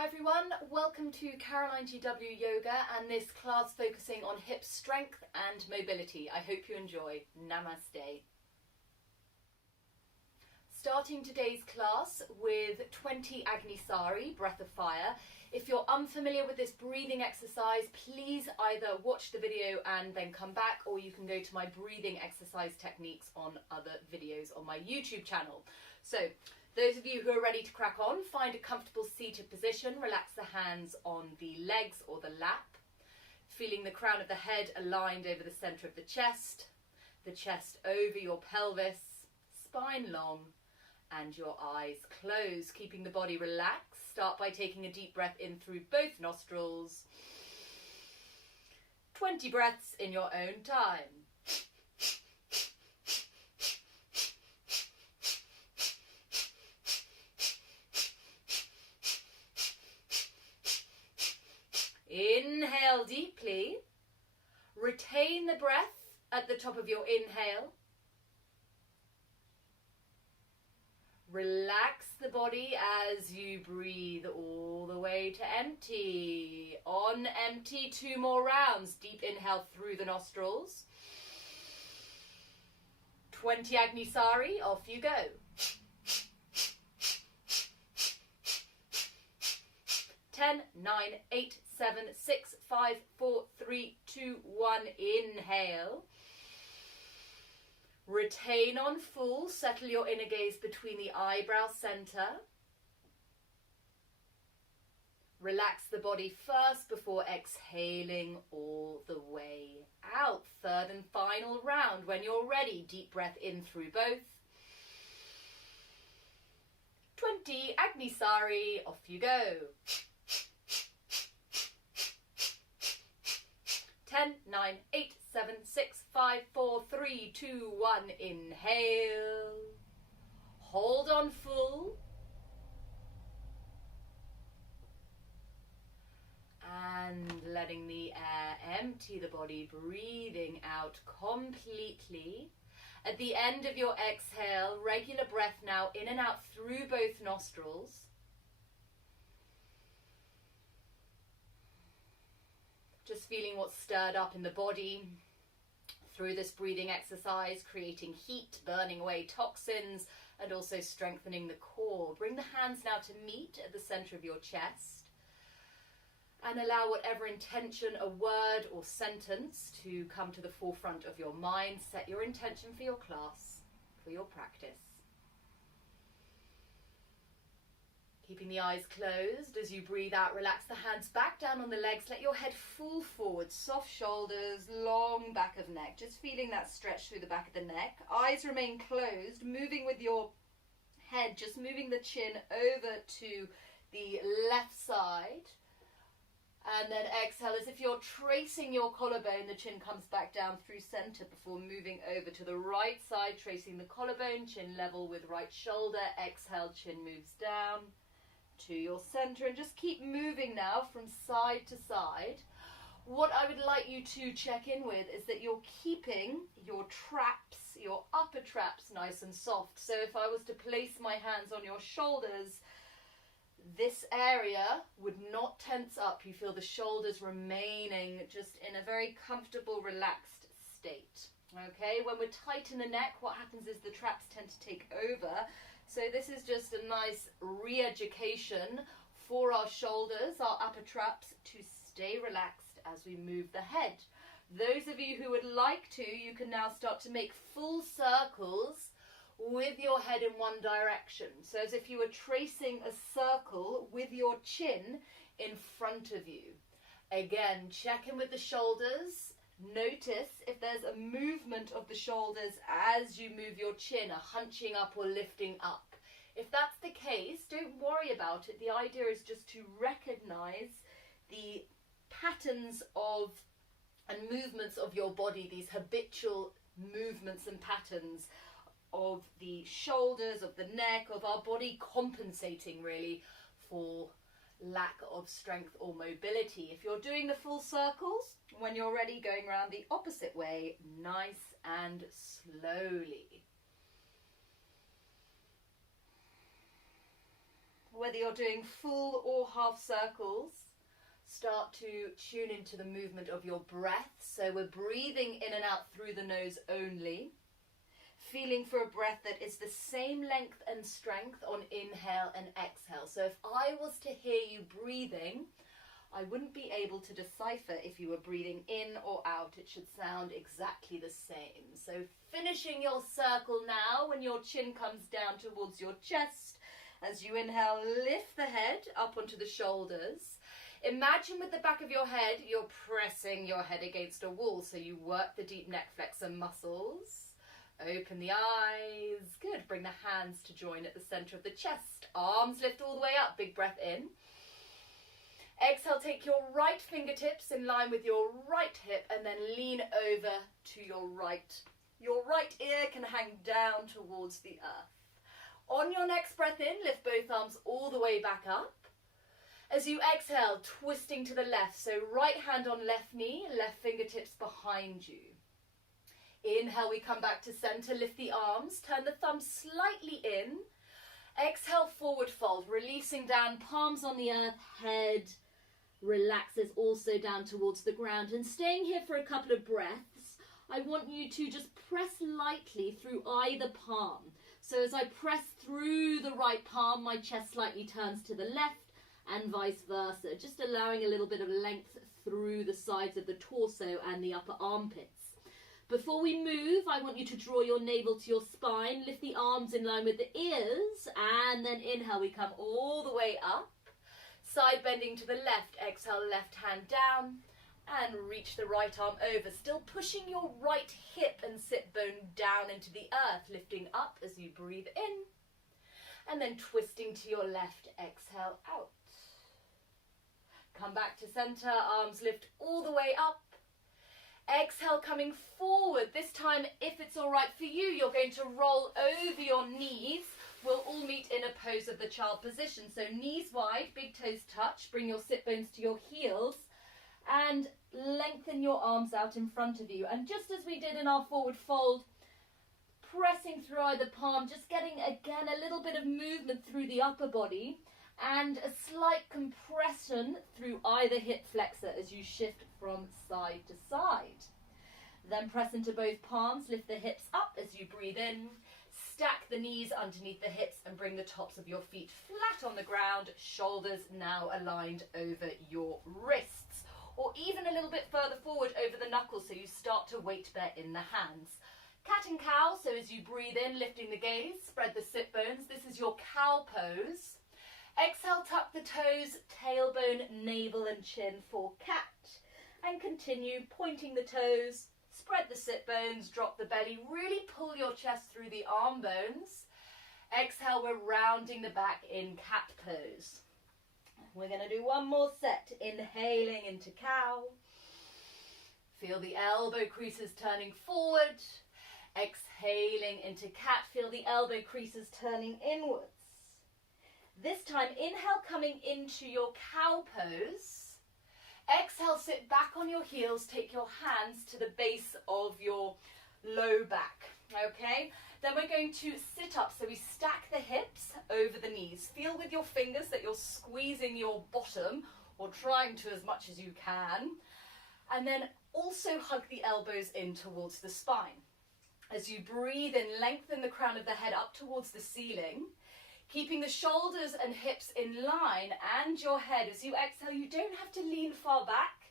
Hi everyone, welcome to Caroline GW Yoga and this class focusing on hip strength and mobility. I hope you enjoy. Namaste. Starting today's class with 20 Agnisari, breath of fire. If you're unfamiliar with this breathing exercise, please either watch the video and then come back, or you can go to my breathing exercise techniques on other videos on my YouTube channel. So, those of you who are ready to crack on, find a comfortable seated position, relax the hands on the legs or the lap, feeling the crown of the head aligned over the centre of the chest over your pelvis, spine long, and your eyes closed, keeping the body relaxed. Start by taking a deep breath in through both nostrils. 20 breaths in your own time. Inhale deeply. Retain the breath at the top of your inhale. Relax the body as you breathe all the way to empty. On empty, 2 more rounds. Deep inhale through the nostrils. 20 Agnisari, off you go. 10, 9, 8, 7, 6, 5, 4, 3, 2, 1. Inhale. Retain on full. Settle your inner gaze between the eyebrow centre. Relax the body first before exhaling all the way out. Third and final round. When you're ready, deep breath in through both. 20 Agnisari, off you go. 10, 9, 8, 7, 6, 5, 4, 3, 2, 1. Inhale. Hold on full. And letting the air empty the body, breathing out completely. At the end of your exhale, regular breath now in and out through both nostrils. Just feeling what's stirred up in the body through this breathing exercise, creating heat, burning away toxins, and also strengthening the core. Bring the hands now to meet at the center of your chest and allow whatever intention, a word or sentence, to come to the forefront of your mind. Set your intention for your class, for your practice. Keeping the eyes closed. As you breathe out, relax the hands back down on the legs. Let your head fall forward, soft shoulders, long back of neck. Just feeling that stretch through the back of the neck. Eyes remain closed, moving with your head, just moving the chin over to the left side. And then exhale as if you're tracing your collarbone. The chin comes back down through center before moving over to the right side, tracing the collarbone, chin level with right shoulder. Exhale, chin moves down to your center, and just keep moving now from side to side. What I would like you to check in with is that you're keeping your traps, your upper traps, nice and soft. So if I was to place my hands on your shoulders, this area would not tense up. You feel the shoulders remaining just in a very comfortable, relaxed state. Okay, when we're tight in the neck, what happens is the traps tend to take over. So this is just a nice re-education for our shoulders, our upper traps, to stay relaxed as we move the head. Those of you who would like to, you can now start to make full circles with your head in one direction. So as if you were tracing a circle with your chin in front of you. Again, check in with the shoulders. Notice if there's a movement of the shoulders as you move your chin, a hunching up or lifting up. If that's the case, don't worry about it. The idea is just to recognize the patterns of and movements of your body, these habitual movements and patterns of the shoulders, of the neck, of our body, compensating really for lack of strength or mobility. If you're doing the full circles, when you're ready, going around the opposite way, nice and slowly. whether you're doing full or half circles, start to tune into the movement of your breath. So we're breathing in and out through the nose only. Feeling for a breath that is the same length and strength on inhale and exhale. So if I was to hear you breathing, I wouldn't be able to decipher if you were breathing in or out. It should sound exactly the same. So finishing your circle now when your chin comes down towards your chest. As you inhale, lift the head up onto the shoulders. Imagine with the back of your head, you're pressing your head against a wall. So you work the deep neck flexor muscles. Open the eyes. Good. Bring the hands to join at the center of the chest. Arms lift all the way up. Big breath in. Exhale, take your right fingertips in line with your right hip and then lean over to your right. Your right ear can hang down towards the earth. On your next breath in, lift both arms all the way back up. As you exhale, twisting to the left. So right hand on left knee, left fingertips behind you. Inhale, we come back to center, lift the arms, turn the thumbs slightly in. Exhale, forward fold, releasing down, palms on the earth, head relaxes also down towards the ground. And staying here for a couple of breaths, I want you to just press lightly through either palm. So as I press through the right palm, my chest slightly turns to the left and vice versa, just allowing a little bit of length through the sides of the torso and the upper armpits. Before we move, I want you to draw your navel to your spine, lift the arms in line with the ears, and then inhale, we come all the way up. Side bending to the left, exhale, left hand down, and reach the right arm over. Still pushing your right hip and sit bone down into the earth, lifting up as you breathe in, and then twisting to your left, exhale out. Come back to center, arms lift all the way up. Exhale, coming forward. This time, if it's all right for you, you're going to roll over your knees. We'll all meet in a pose of the child position. So knees wide, big toes touch. Bring your sit bones to your heels and lengthen your arms out in front of you. And just as we did in our forward fold, pressing through either palm, just getting, again, a little bit of movement through the upper body and a slight compression through either hip flexor as you shift from side to side. Then press into both palms, lift the hips up as you breathe in. Stack the knees underneath the hips and bring the tops of your feet flat on the ground, shoulders now aligned over your wrists. Or even a little bit further forward over the knuckles so you start to weight bear in the hands. Cat and cow, so as you breathe in, lifting the gaze, spread the sit bones. This is your cow pose. Exhale, tuck the toes, tailbone, navel and chin for cat. And continue pointing the toes, spread the sit bones, drop the belly, really pull your chest through the arm bones. Exhale, we're rounding the back in cat pose. We're going to do one more set, inhaling into cow. Feel the elbow creases turning forward. Exhaling into cat, feel the elbow creases turning inwards. This time, inhale, coming into your cow pose. Exhale, sit back on your heels, take your hands to the base of your low back, okay? Then we're going to sit up, so we stack the hips over the knees. Feel with your fingers that you're squeezing your bottom, or trying to as much as you can. And then also hug the elbows in towards the spine. As you breathe in, lengthen the crown of the head up towards the ceiling. Keeping the shoulders and hips in line and your head. As you exhale, you don't have to lean far back,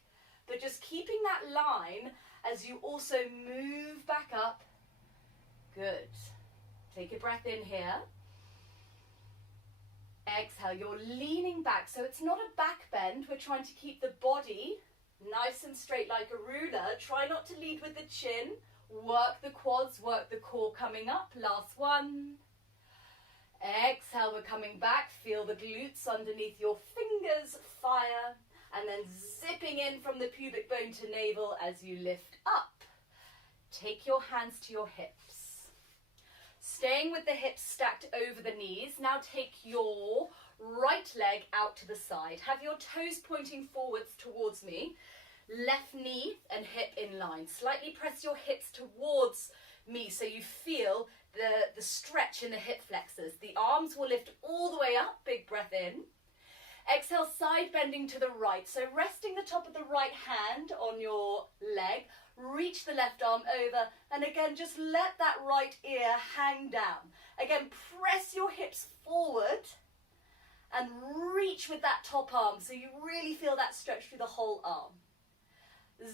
but just keeping that line as you also move back up. Good. Take a breath in here. Exhale, you're leaning back. So it's not a back bend. We're trying to keep the body nice and straight like a ruler. Try not to lead with the chin. Work the quads, work the core coming up. Last one. Exhale, we're coming back. Feel the glutes underneath your fingers fire. And then zipping in from the pubic bone to navel as you lift up. Take your hands to your hips. Staying with the hips stacked over the knees. Now take your right leg out to the side. Have your toes pointing forwards towards me. Left knee and hip in line. Slightly press your hips towards me, so you feel the stretch in the hip flexors. The arms will lift all the way up, big breath in. Exhale, side bending to the right. So resting the top of the right hand on your leg, reach the left arm over, and again, just let that right ear hang down. Again, press your hips forward and reach with that top arm, so you really feel that stretch through the whole arm.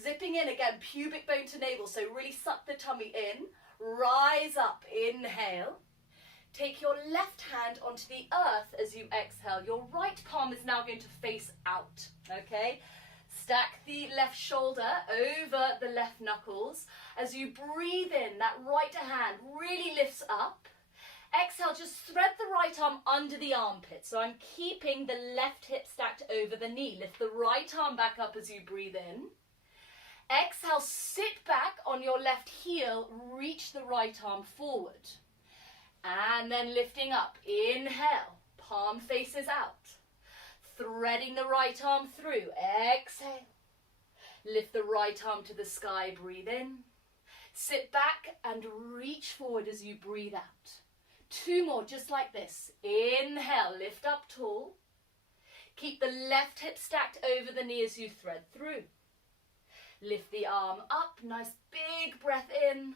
Zipping in again, pubic bone to navel, so really suck the tummy in. Rise up, inhale. Take your left hand onto the earth as you exhale. Your right palm is now going to face out, okay? Stack the left shoulder over the left knuckles. As you breathe in, that right hand really lifts up. Exhale, just thread the right arm under the armpit. So I'm keeping the left hip stacked over the knee. Lift the right arm back up as you breathe in. Exhale, sit back on your left heel, reach the right arm forward. And then lifting up, inhale, palm faces out. Threading the right arm through, exhale. Lift the right arm to the sky, breathe in. Sit back and reach forward as you breathe out. 2 more, just like this. Inhale, lift up tall. Keep the left hip stacked over the knee as you thread through. Lift the arm up, nice big breath in.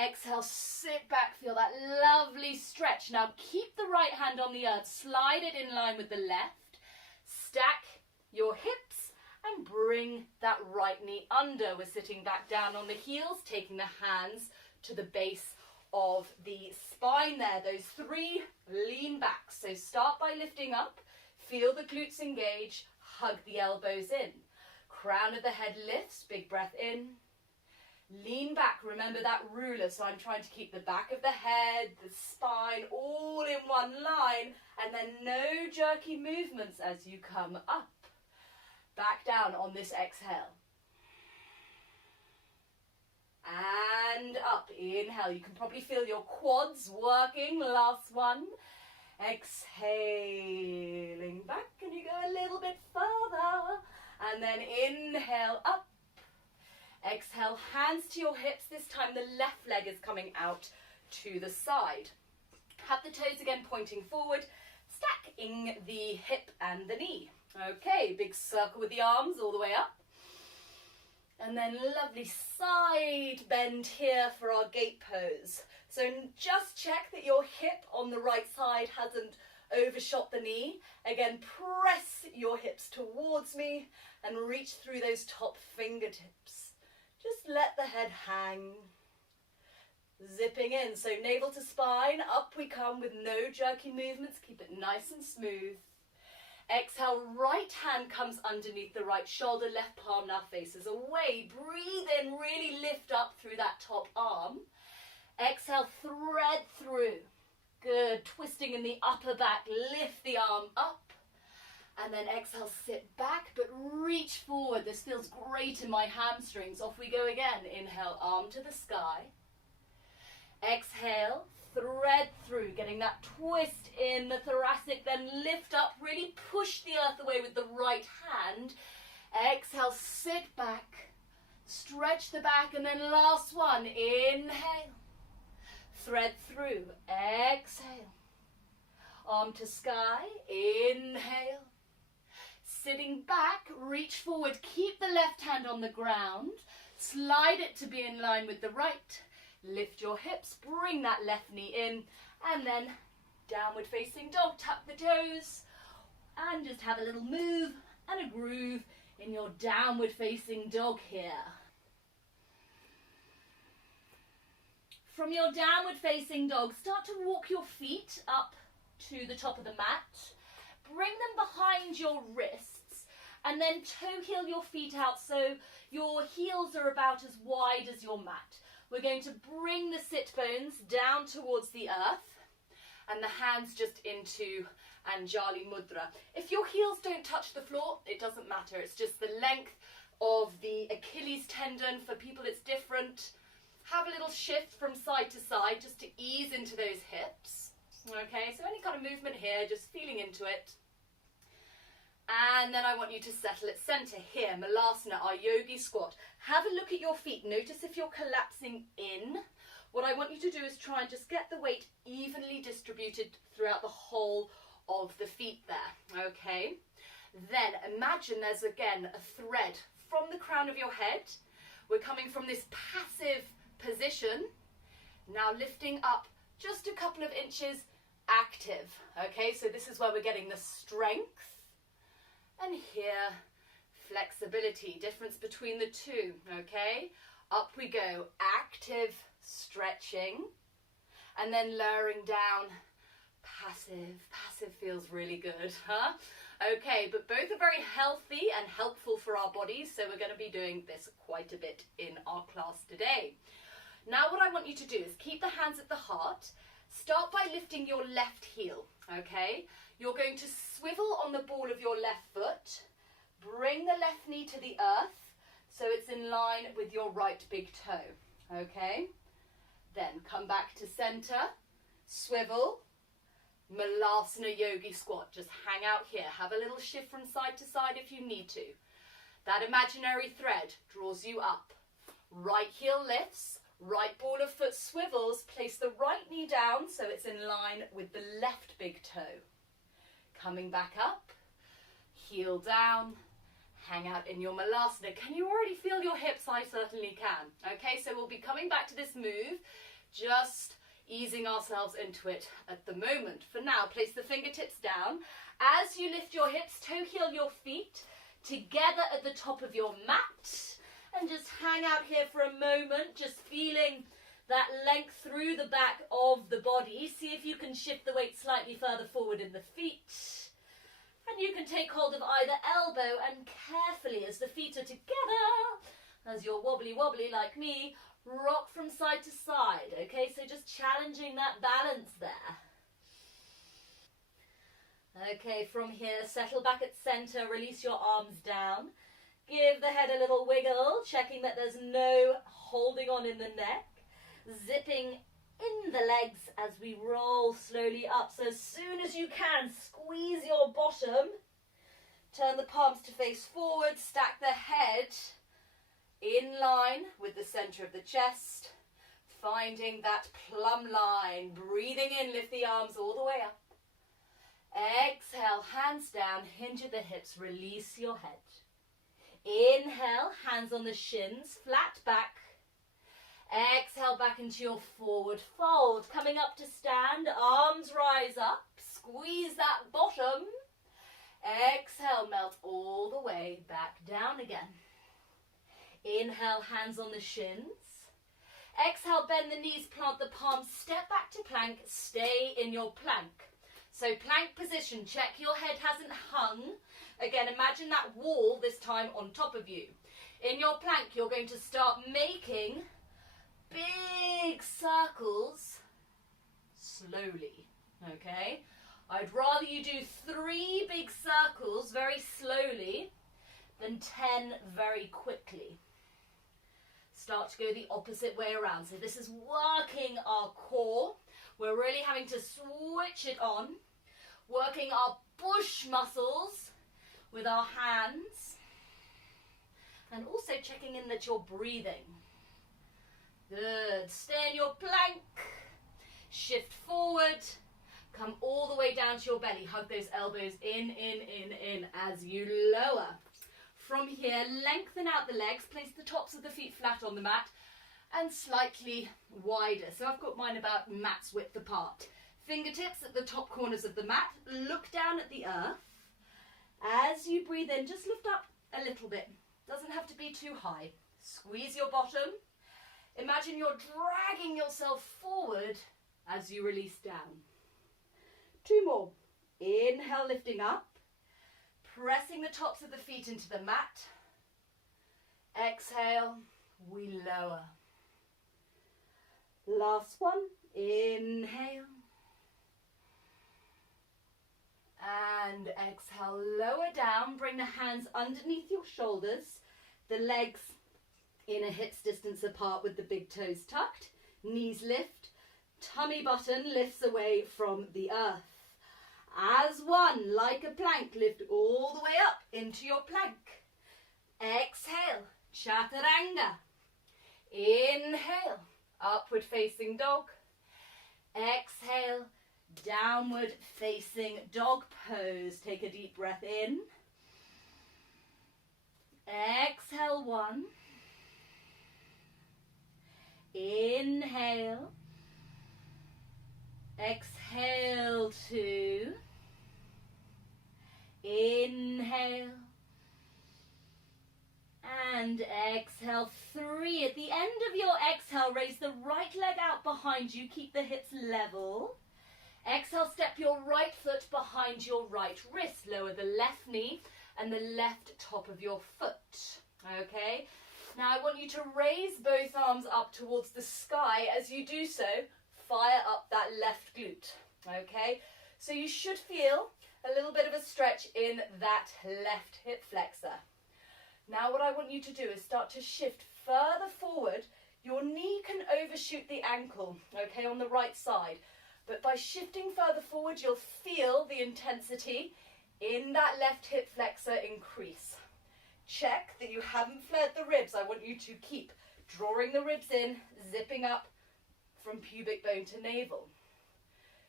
Exhale, sit back, feel that lovely stretch. Now keep the right hand on the earth, slide it in line with the left. Stack your hips and bring that right knee under. We're sitting back down on the heels, taking the hands to the base of the spine there. Those 3 lean back. So start by lifting up, feel the glutes engage, hug the elbows in. Crown of the head lifts, big breath in. Lean back, remember that ruler, so I'm trying to keep the back of the head, the spine, all in one line, and then no jerky movements as you come up. Back down on this exhale. And up, inhale. You can probably feel your quads working, last one. Exhaling back, and you go a little bit further. And then inhale up. Exhale, hands to your hips. This time the left leg is coming out to the side. Have the toes again pointing forward, stacking the hip and the knee. Okay, big circle with the arms all the way up. And then lovely side bend here for our gate pose. So just check that your hip on the right side hasn't overshot the knee. Again, press your hips towards me and reach through those top fingertips. Just let the head hang. Zipping in, so navel to spine, up we come with no jerky movements. Keep it nice and smooth. Exhale, right hand comes underneath the right shoulder, left palm now faces away. Breathe in, really lift up through that top arm. Exhale, thread through. Good, twisting in the upper back, lift the arm up. And then exhale, sit back, but reach forward. This feels great in my hamstrings. Off we go again. Inhale, arm to the sky. Exhale, thread through, getting that twist in the thoracic, then lift up, really push the earth away with the right hand. Exhale, sit back, stretch the back, and then last one. Inhale, thread through, exhale, arm to sky, inhale. Sitting back, reach forward, keep the left hand on the ground, slide it to be in line with the right. Lift your hips, bring that left knee in, and then downward facing dog. Tuck the toes, and just have a little move and a groove in your downward facing dog here. From your downward facing dog, start to walk your feet up to the top of the mat. Bring them behind your wrists, and then toe heel your feet out so your heels are about as wide as your mat. We're going to bring the sit bones down towards the earth and the hands just into Anjali Mudra. If your heels don't touch the floor, it doesn't matter. It's just the length of the Achilles tendon. For people, it's different. Have a little shift from side to side just to ease into those hips. Okay, so any kind of movement here, just feeling into it. And then I want you to settle at center here, Malasana, our Yogi Squat. Have a look at your feet. Notice if you're collapsing in what I want you to do is try and just get the weight evenly distributed throughout the whole of the feet there, okay? Then imagine there's again a thread from the crown of your head. We're coming from this passive position, now lifting up just a couple of inches, active, okay? So this is where we're getting the strength, and here, flexibility, difference between the two, okay? Up we go, active stretching, and then lowering down, passive. Passive feels really good, huh? Okay, but both are very healthy and helpful for our bodies, so we're going to be doing this quite a bit in our class today. Now what I want you to do is keep the hands at the heart. Start by lifting your left heel, okay? You're going to swivel on the ball of your left foot, bring the left knee to the earth so it's in line with your right big toe, okay? Then come back to center, swivel, Malasana Yogi Squat. Just hang out here. Have a little shift from side to side if you need to. That imaginary thread draws you up. Right heel lifts, right ball of foot swivels. Place the right knee down so it's in line with the left big toe. Coming back up, heel down, hang out in your Malasana. Can you already feel your hips? I certainly can. Okay, so we'll be coming back to this move, just easing ourselves into it at the moment. For now, place the fingertips down. As you lift your hips, toe heel your feet together at the top of your mat, and just hang out here for a moment, just feeling that length through the back of the body. See if you can shift the weight slightly further forward in the feet. And you can take hold of either elbow and carefully, as the feet are together, as you're wobbly like me, rock from side to side, okay? So just challenging that balance there. Okay, from here, settle back at center, release your arms down. Give the head a little wiggle, checking that there's no holding on in the neck. Zipping in the legs as we roll slowly up. So as soon as you can, squeeze your bottom. Turn the palms to face forward, stack the head in line with the center of the chest, finding that plumb line. Breathing in, lift the arms all the way up. Exhale, hands down, hinge at the hips, release your head. Inhale, hands on the shins, flat back. Exhale, back into your forward fold. Coming up to stand, arms rise up, squeeze that bottom. Exhale, melt all the way back down again. Inhale, hands on the shins. Exhale, bend the knees, plant the palms, step back to plank, stay in your plank. So plank position, check your head hasn't hung. Again, imagine that wall this time on top of you. In your plank, you're going to start making big circles slowly, okay? I'd rather you do 3 big circles very slowly than 10 very quickly. Start to go the opposite way around. So this is working our core. We're really having to switch it on, working our push muscles with our hands, and also checking in that you're breathing. Good. Stay in your plank. Shift forward. Come all the way down to your belly. Hug those elbows in as you lower. From here, lengthen out the legs. Place the tops of the feet flat on the mat and slightly wider. So I've got mine about mat's width apart. Fingertips at the top corners of the mat. Look down at the earth. As you breathe in, just lift up a little bit. Doesn't have to be too high. Squeeze your bottom. Imagine you're dragging yourself forward as you release down. 2 more. Inhale, lifting up. Pressing the tops of the feet into the mat. Exhale, we lower. Last one. Inhale. And exhale, lower down. Bring the hands underneath your shoulders. The legs in a hips distance apart with the big toes tucked. Knees lift. Tummy button lifts away from the earth. As one, like a plank, lift all the way up into your plank. Exhale, chaturanga. Inhale, Upward facing dog. Exhale, downward facing dog pose. Take a deep breath in. Exhale, 1. Inhale. Exhale, 2. Inhale. And exhale, 3. At the end of your exhale, raise the right leg out behind you. Keep the hips level. Exhale, step your right foot behind your right wrist. Lower the left knee and the left top of your foot. Okay? Now I want you to raise both arms up towards the sky. As you do so, fire up that left glute. Okay? So you should feel a little bit of a stretch in that left hip flexor. Now what I want you to do is start to shift further forward. Your knee can overshoot the ankle, okay, on the right side. But by shifting further forward, you'll feel the intensity in that left hip flexor increase. Check that you haven't flared the ribs. I want you to keep drawing the ribs in, zipping up from pubic bone to navel.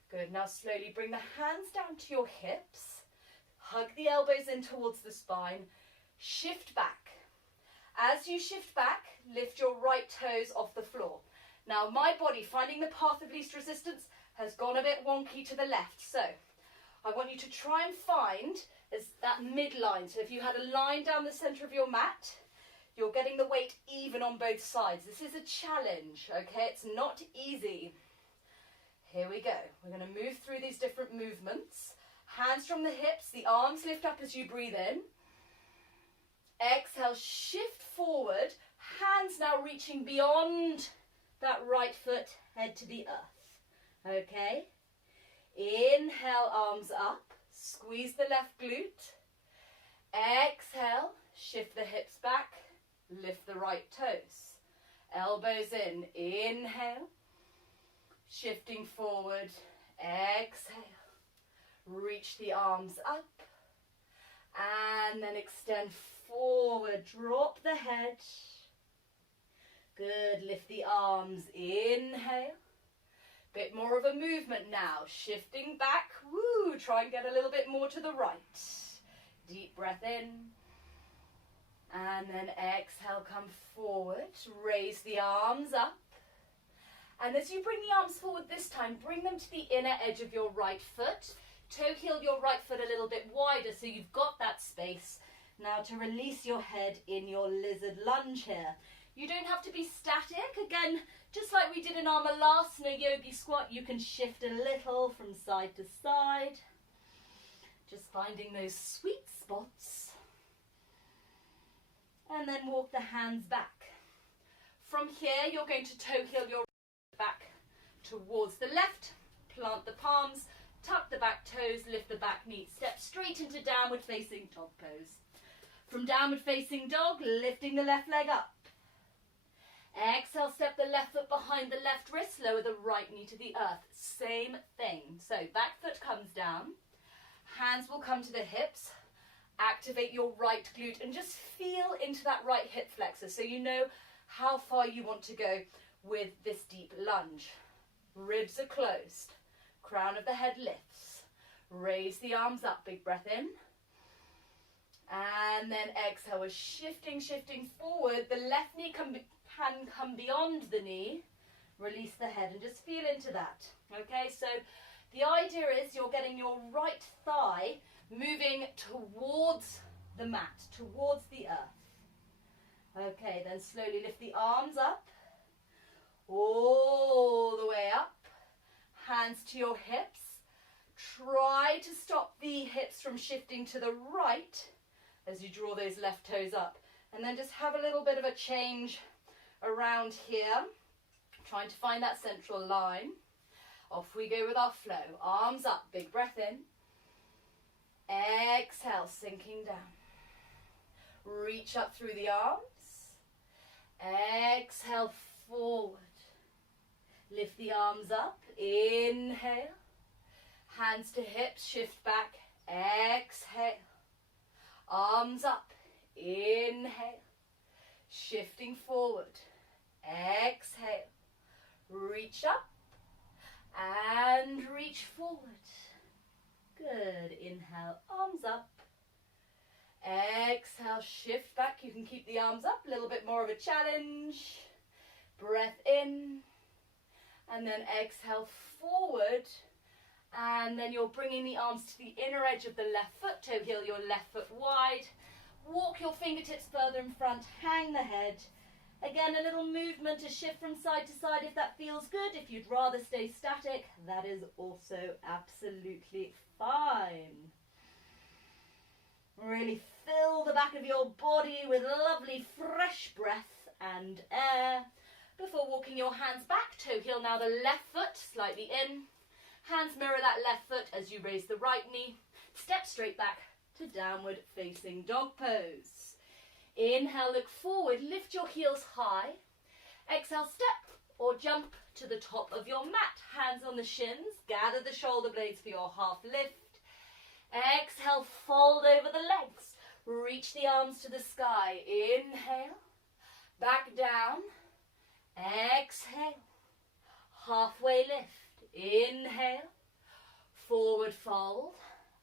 Good. Now slowly bring the hands down to your hips. Hug the elbows in towards the spine. Shift back. As you shift back, lift your right toes off the floor. Now my body, finding the path of least resistance, has gone a bit wonky to the left. So I want you to try and find that midline. So if you had a line down the center of your mat, you're getting the weight even on both sides. This is a challenge, okay? It's not easy. Here we go. We're going to move through these different movements. Hands from the hips, the arms lift up as you breathe in. Exhale, shift forward, hands now reaching beyond that right foot, head to the earth. Okay? Inhale, arms up, squeeze the left glute. Exhale, shift the hips back, lift the right toes. Elbows in, inhale, shifting forward, exhale. Reach the arms up, and then extend forward, drop the head. Good, lift the arms, inhale. Bit more of a movement now, shifting back, woo, try and get a little bit more to the right. Deep breath in, and then exhale, come forward, raise the arms up. And as you bring the arms forward this time, bring them to the inner edge of your right foot. Toe heel your right foot a little bit wider so you've got that space. Now to release your head in your lizard lunge here. You don't have to be static. Again, just like we did in our Malasana Yogi Squat, you can shift a little from side to side. Just finding those sweet spots. And then walk the hands back. From here, you're going to toe heel your back towards the left. Plant the palms. Tuck the back toes, lift the back knee. Step straight into downward facing dog pose. From downward facing dog, lifting the left leg up. Exhale, step the left foot behind the left wrist, lower the right knee to the earth. Same thing. So back foot comes down, hands will come to the hips. Activate your right glute and just feel into that right hip flexor so you know how far you want to go with this deep lunge. Ribs are closed. Crown of the head lifts. Raise the arms up. Big breath in. And then exhale. We're shifting forward. The left knee can come beyond the knee. Release the head and just feel into that. Okay, so the idea is you're getting your right thigh moving towards the mat, towards the earth. Okay, then slowly lift the arms up. All the way up. Hands to your hips. Try to stop the hips from shifting to the right as you draw those left toes up. And then just have a little bit of a change around here. Trying to find that central line. Off we go with our flow. Arms up, big breath in. Exhale, sinking down. Reach up through the arms. Exhale, forward. Lift the arms up, inhale, hands to hips, shift back, exhale, arms up, inhale, shifting forward, exhale, reach up, and reach forward. Good. Inhale, arms up. Exhale, shift back. You can keep the arms up, a little bit more of a challenge. Breath in, and then exhale forward. And then you're bringing the arms to the inner edge of the left foot, toe heel your left foot wide. Walk your fingertips further in front, hang the head. Again, a little movement to shift from side to side if that feels good. If you'd rather stay static, that is also absolutely fine. Really fill the back of your body with lovely fresh breath and air. Before walking your hands back, toe heel now the left foot slightly in. Hands mirror that left foot as you raise the right knee. Step straight back to downward facing dog pose. Inhale, look forward, lift your heels high. Exhale, step or jump to the top of your mat. Hands on the shins, gather the shoulder blades for your half lift. Exhale, fold over the legs. Reach the arms to the sky. Inhale, back down. Exhale, halfway lift. Inhale, forward fold.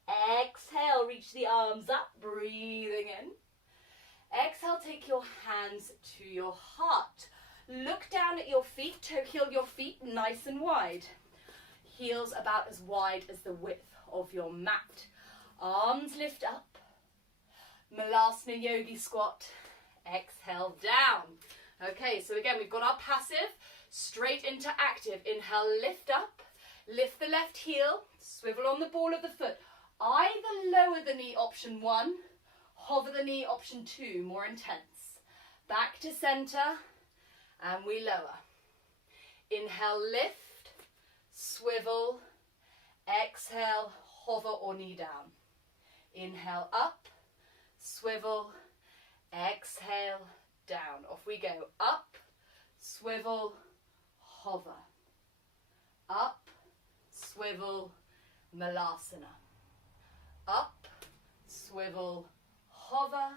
Exhale, reach the arms up, breathing in. Exhale, take your hands to your heart. Look down at your feet, toe heel your feet nice and wide. Heels about as wide as the width of your mat. Arms lift up. Malasana Yogi Squat. Exhale, down. Okay, so again, we've got our passive straight into active. Inhale, lift up. Lift the left heel. Swivel on the ball of the foot. Either lower the knee, option 1. Hover the knee, option 2, more intense. Back to center, and we lower. Inhale, lift, swivel. Exhale, hover or knee down. Inhale, up, swivel. Exhale, down. Off we go. Up, swivel, hover. Up, swivel, Malasana. Up, swivel, hover,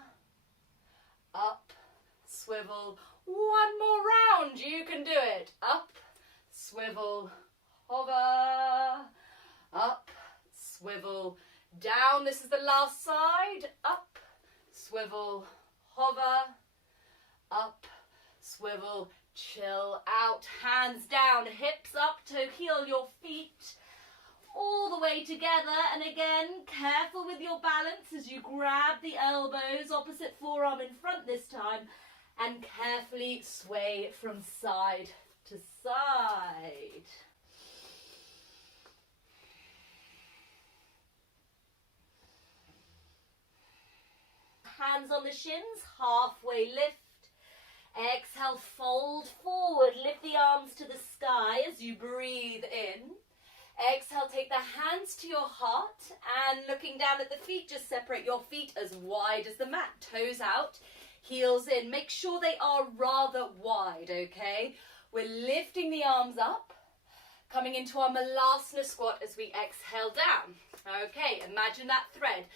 up, swivel. One more round, you can do it. Up, swivel, hover, up, swivel, down. This is the last side. Up, swivel, hover, up, swivel, chill out. Hands down, hips up, toe heel your feet all the way together, and again, careful with your balance as you grab the elbows, opposite forearm in front this time, and carefully sway from side to side. Hands on the shins, halfway lift. Exhale, fold forward, lift the arms to the sky as you breathe in. Exhale, take the hands to your heart, and looking down at the feet, just separate your feet as wide as the mat. Toes out, heels in. Make sure they are rather wide, okay? We're lifting the arms up, coming into our Malasana squat as we exhale down. Okay, imagine that thread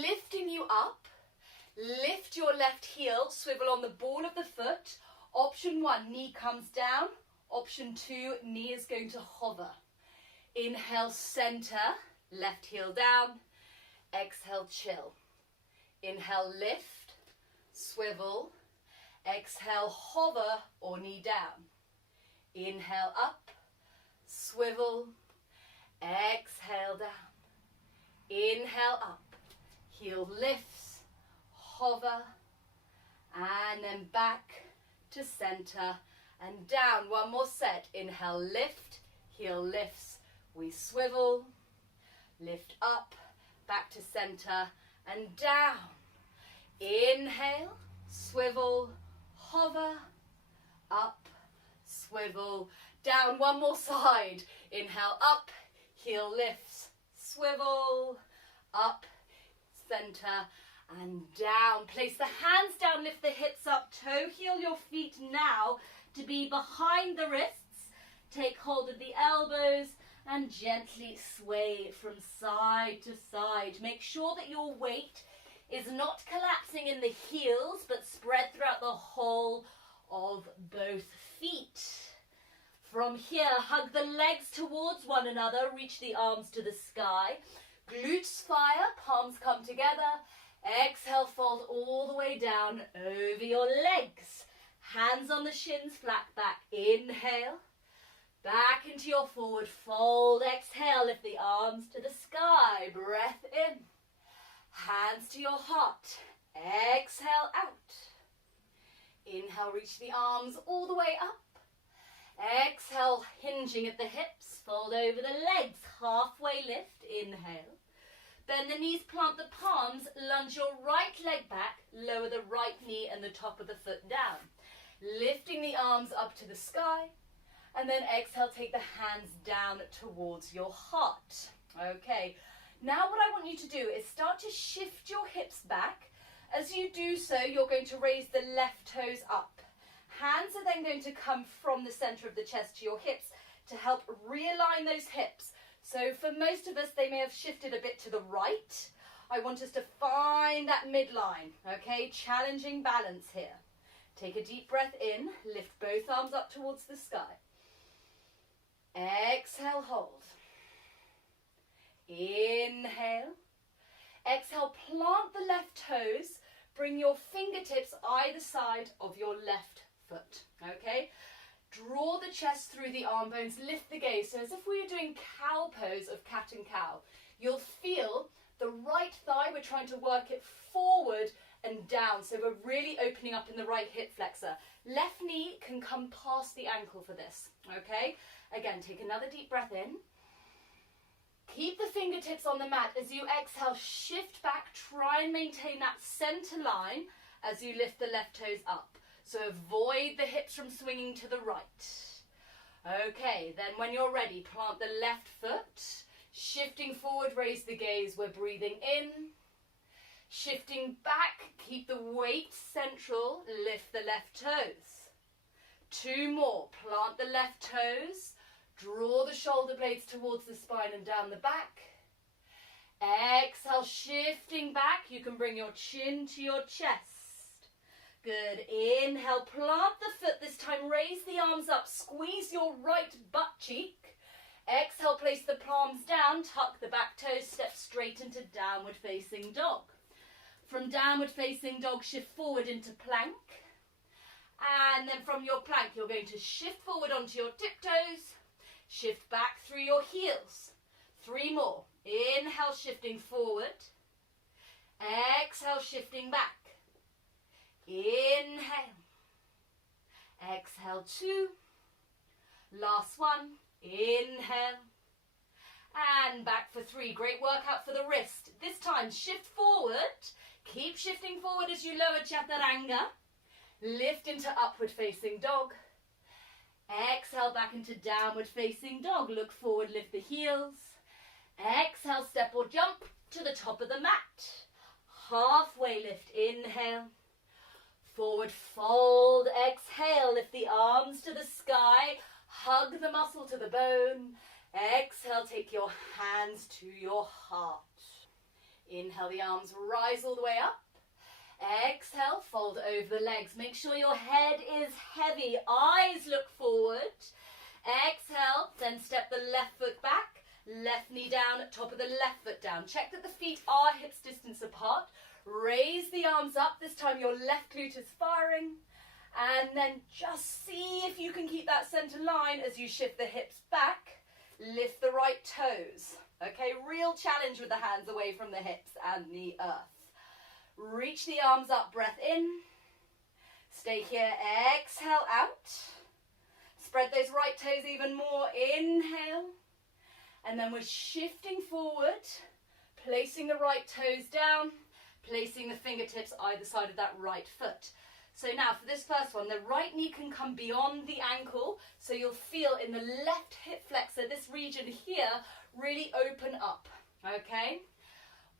lifting you up. Lift your left heel, swivel on the ball of the foot. Option 1, knee comes down. Option 2, knee is going to hover. Inhale, center, left heel down. Exhale, chill. Inhale, lift, swivel. Exhale, hover or knee down. Inhale, up, swivel. Exhale, down. Inhale, up. Heel lifts, hover, and then back to center and down. One more set. Inhale, lift, heel lifts. We swivel, lift up, back to center and down. Inhale, swivel, hover, up, swivel, down. One more side. Inhale, up, heel lifts, swivel, up, center and down. Place the hands down, lift the hips up, toe heel your feet now to be behind the wrists. Take hold of the elbows and gently sway from side to side. Make sure that your weight is not collapsing in the heels, but spread throughout the whole of both feet. From here, hug the legs towards one another, reach the arms to the sky. Glutes fire, palms come together. Exhale, fold all the way down over your legs. Hands on the shins, flat back. Inhale. Back into your forward fold. Exhale, lift the arms to the sky. Breath in. Hands to your heart. Exhale out. Inhale, reach the arms all the way up. Exhale, hinging at the hips. Fold over the legs. Halfway lift. Inhale. Bend the knees, plant the palms. Lunge your right leg back. Lower the right knee and the top of the foot down. Lifting the arms up to the sky. And then exhale, take the hands down towards your heart. Okay. Now what I want you to do is start to shift your hips back. As you do so, you're going to raise the left toes up. Hands are then going to come from the center of the chest to your hips to help realign those hips. So for most of us, they may have shifted a bit to the right. I want us to find that midline, okay? Challenging balance here. Take a deep breath in, lift both arms up towards the sky. Exhale, hold. Inhale. Exhale, plant the left toes. Bring your fingertips either side of your left foot, okay? Draw the chest through the arm bones, lift the gaze. So as if we were doing cow pose of cat and cow. You'll feel the right thigh, we're trying to work it forward and down. So we're really opening up in the right hip flexor. Left knee can come past the ankle for this, okay? Again, take another deep breath in. Keep the fingertips on the mat. As you exhale, shift back, try and maintain that center line as you lift the left toes up. So avoid the hips from swinging to the right. Okay, then when you're ready, plant the left foot. Shifting forward, raise the gaze. We're breathing in. Shifting back, keep the weight central. Lift the left toes. 2 more. Plant the left toes. Draw the shoulder blades towards the spine and down the back. Exhale, shifting back. You can bring your chin to your chest. Good. Inhale, plant the foot. This time, raise the arms up. Squeeze your right butt cheek. Exhale, place the palms down. Tuck the back toes. Step straight into downward facing dog. From downward facing dog, shift forward into plank. And then from your plank, you're going to shift forward onto your tiptoes. Shift back through your heels. 3 more. Inhale, shifting forward. Exhale, shifting back. Inhale. Exhale, 2. Last one. Inhale. And back for 3. Great workout for the wrist. This time, shift forward. Keep shifting forward as you lower chaturanga. Lift into upward facing dog. Exhale back into downward facing dog. Look forward, lift the heels. Exhale, step or jump to the top of the mat. Halfway lift, inhale. Forward fold, exhale, lift the arms to the sky. Hug the muscle to the bone. Exhale, take your hands to your heart. Inhale, the arms rise all the way up. Exhale, fold over the legs. Make sure your head is heavy. Eyes look forward. Exhale, then step the left foot back. Left knee down, top of the left foot down. Check that the feet are hips distance apart. Raise the arms up. This time your left glute is firing. And then just see if you can keep that center line as you shift the hips back. Lift the right toes. Okay, real challenge with the hands away from the hips and the earth. Reach the arms up, breath in. Stay here, exhale out. Spread those right toes even more, inhale. And then we're shifting forward, placing the right toes down, placing the fingertips either side of that right foot. So now for this first one, the right knee can come beyond the ankle, so you'll feel in the left hip flexor, this region here, really open up, okay?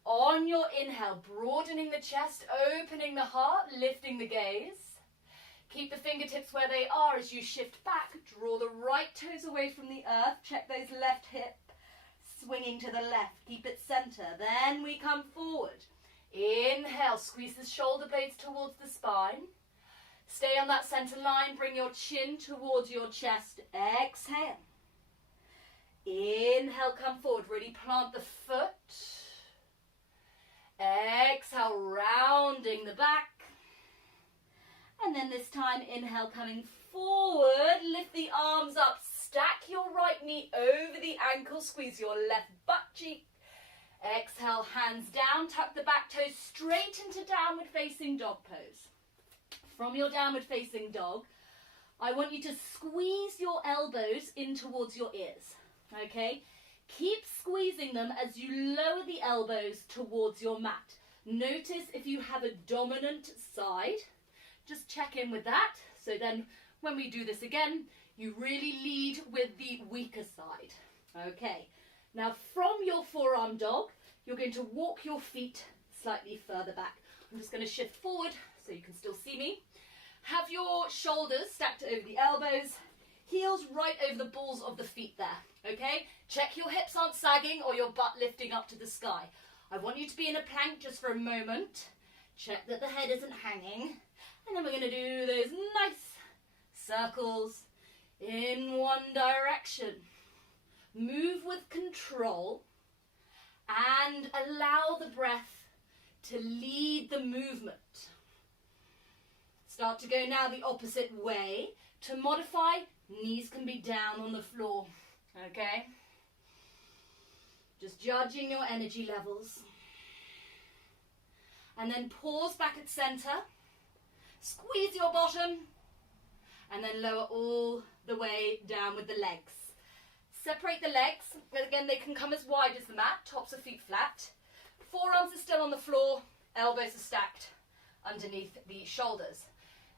On your inhale, broadening the chest, opening the heart, lifting the gaze. Keep the fingertips where they are as you shift back. Draw the right toes away from the earth. Check those left hip, swinging to the left. Keep it center. Then we come forward. Inhale, squeeze the shoulder blades towards the spine. Stay on that center line. Bring your chin towards your chest. Exhale. Inhale, come forward. Really plant the foot. Exhale, rounding the back. And then this time, inhale, coming forward. Lift the arms up. Stack your right knee over the ankle. Squeeze your left butt cheek. Exhale, hands down. Tuck the back toes straight into downward facing dog pose. From your downward facing dog, I want you to squeeze your elbows in towards your ears. Okay? Keep squeezing them as you lower the elbows towards your mat. Notice if you have a dominant side. Just check in with that. So then when we do this again, you really lead with the weaker side. Okay. Now from your forearm dog, you're going to walk your feet slightly further back. I'm just going to shift forward so you can still see me. Have your shoulders stacked over the elbows, heels right over the balls of the feet there, okay? Check your hips aren't sagging or your butt lifting up to the sky. I want you to be in a plank just for a moment. Check that the head isn't hanging. And then we're going to do those nice circles in one direction. Move with control and allow the breath to lead the movement. Start to go now the opposite way. To modify, knees can be down on the floor, okay? Just judging your energy levels. And then pause back at center. Squeeze your bottom. And then lower all the way down with the legs. Separate the legs. Again, they can come as wide as the mat. Tops of feet flat. Forearms are still on the floor. Elbows are stacked underneath the shoulders.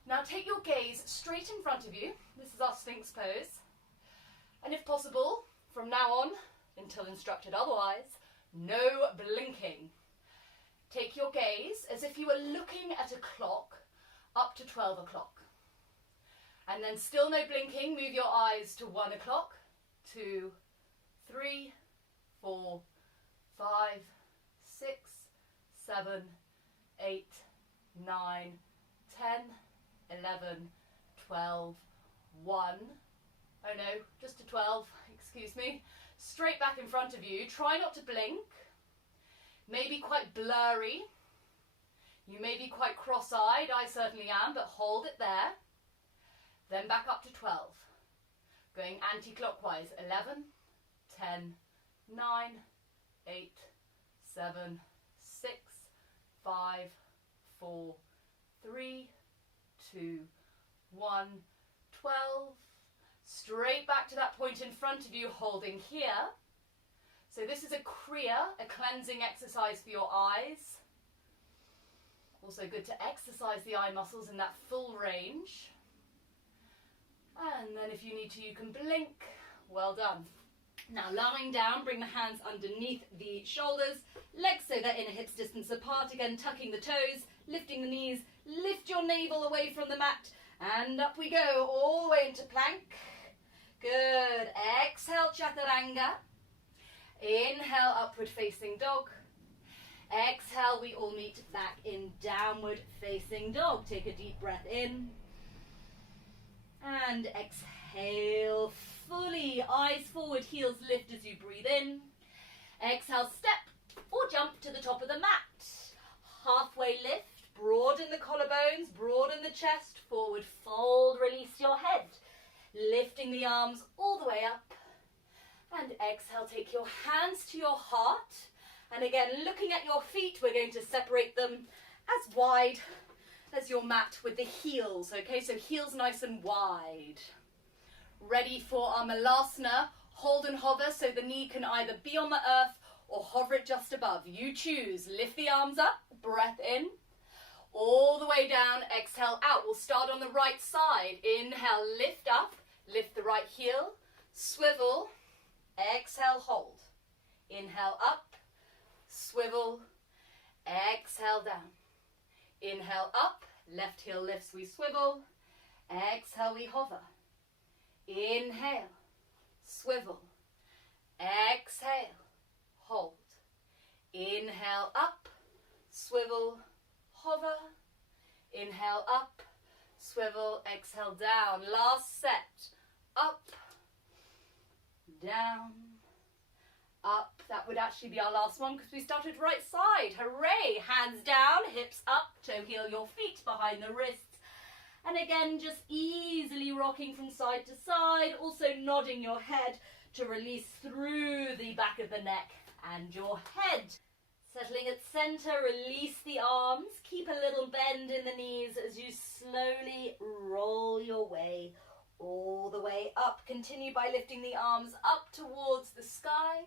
Now take your gaze straight in front of you. This is our Sphinx pose. And if possible, from now on, until instructed otherwise, no blinking. Take your gaze as if you were looking at a clock up to 12 o'clock. And then still no blinking, move your eyes to 1 o'clock, 2, 3, 4, 5, 6, 7, 8, 9, 10, 11, 12, 1. Oh no, just to 12, excuse me. Straight back in front of you. Try not to blink. Maybe quite blurry. You may be quite cross-eyed, I certainly am, but hold it there. Then back up to 12. Going anti-clockwise. 11, 10, 9, 8, 7, 6, 5, 4, 3, 2, 1, 12. Straight back to that point in front of you, holding here. So this is a Kriya, a cleansing exercise for your eyes. Also good to exercise the eye muscles in that full range. And then if you need to, you can blink. Well done. Now lying down, bring the hands underneath the shoulders, legs so they're in a hips distance apart. Again, tucking the toes, lifting the knees, lift your navel away from the mat, and up we go, all the way into plank. Good. Exhale, chaturanga. Inhale, upward facing dog. Exhale, we all meet back in downward facing dog. Take a deep breath in. And exhale fully, eyes forward, heels lift as you breathe in. Exhale, step or jump to the top of the mat. Halfway lift, broaden the collarbones, broaden the chest, forward fold, release your head. Lifting the arms all the way up. And exhale, take your hands to your heart. And again, looking at your feet, we're going to separate them as wide as your mat with the heels, okay? So heels nice and wide. Ready for our Malasana. Hold and hover so the knee can either be on the earth or hover it just above. You choose. Lift the arms up, breath in. All the way down, exhale out. We'll start on the right side. Inhale, lift up, lift the right heel, swivel, exhale, hold. Inhale up, swivel, exhale down. Inhale up, left heel lifts, we swivel. Exhale, we hover. Inhale, swivel. Exhale, hold. Inhale up, swivel, hover. Inhale up, swivel, exhale, down. Last set. Up, down, up. That would actually be our last one because we started right side. Hooray! Hands down, hips up, toe heel your feet behind the wrists. And again, just easily rocking from side to side, also nodding your head to release through the back of the neck and your head. Settling at center, release the arms. Keep a little bend in the knees as you slowly roll your way all the way up. Continue by lifting the arms up towards the sky.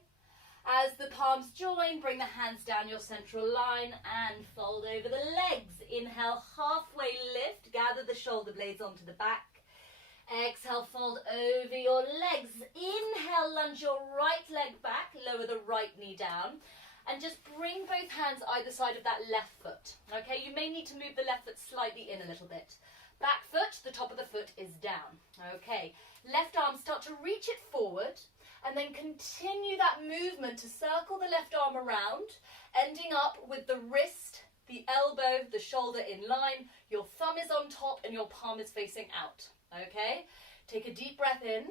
As the palms join, bring the hands down your central line and fold over the legs. Inhale, halfway lift. Gather the shoulder blades onto the back. Exhale, fold over your legs. Inhale, lunge your right leg back. Lower the right knee down. And just bring both hands either side of that left foot. Okay, you may need to move the left foot slightly in a little bit. Back foot, the top of the foot is down. Okay, left arm, start to reach it forward. And then continue that movement to circle the left arm around, ending up with the wrist, the elbow, the shoulder in line. Your thumb is on top and your palm is facing out. Okay, take a deep breath in.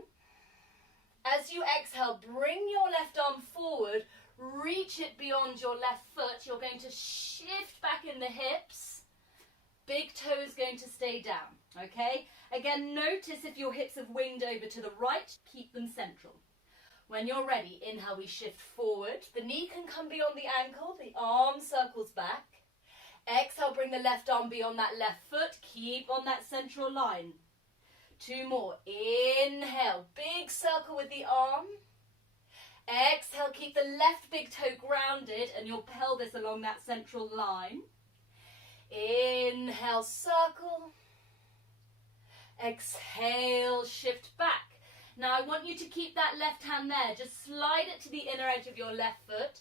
As you exhale, bring your left arm forward, reach it beyond your left foot. You're going to shift back in the hips. Big toe is going to stay down. Okay, again, notice if your hips have winged over to the right, keep them central. When you're ready, inhale, we shift forward. The knee can come beyond the ankle. The arm circles back. Exhale, bring the left arm beyond that left foot. Keep on that central line. 2 more. Inhale, big circle with the arm. Exhale, keep the left big toe grounded and your pelvis along that central line. Inhale, circle. Exhale, shift back. Now I want you to keep that left hand there. Just slide it to the inner edge of your left foot.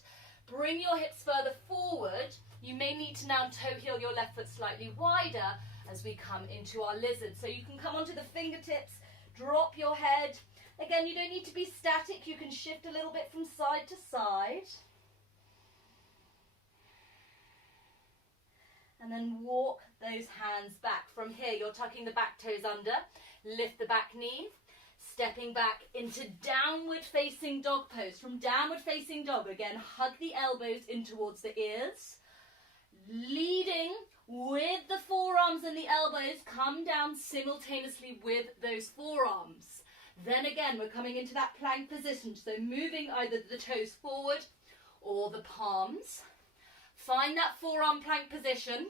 Bring your hips further forward. You may need to now toe heel your left foot slightly wider as we come into our lizard. So you can come onto the fingertips, drop your head. Again, you don't need to be static. You can shift a little bit from side to side. And then walk those hands back. From here, you're tucking the back toes under. Lift the back knee. Stepping back into downward facing dog pose. From downward facing dog, again, hug the elbows in towards the ears. Leading with the forearms and the elbows, come down simultaneously with those forearms. Then again, we're coming into that plank position. So moving either the toes forward or the palms. Find that forearm plank position.